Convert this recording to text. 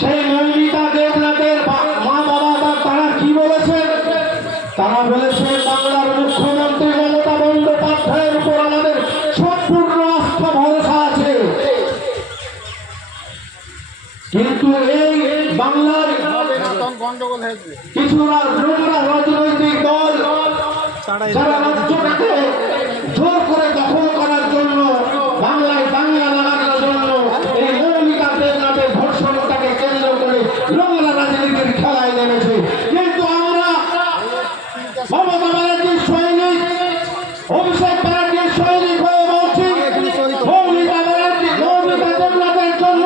সেই মৌমিতা দেবনাথের মা বাবা বা তারা কি বলেছেন? তারা বলেছে বাংলার মুখ্যমন্ত্রী মমতা বন্দ্যোপাধ্যায়ের উপর আমাদের সম্পূর্ণ আস্থা ভরসা আছে। কিন্তু এই বাংলার কিছু নোংরা রাজনৈতিক দল যারা অভিষেক ব্যানার্জির সৈনিক হয়ে বলছি। মৌলিক ব্যানার্জি মৌলিক জন্য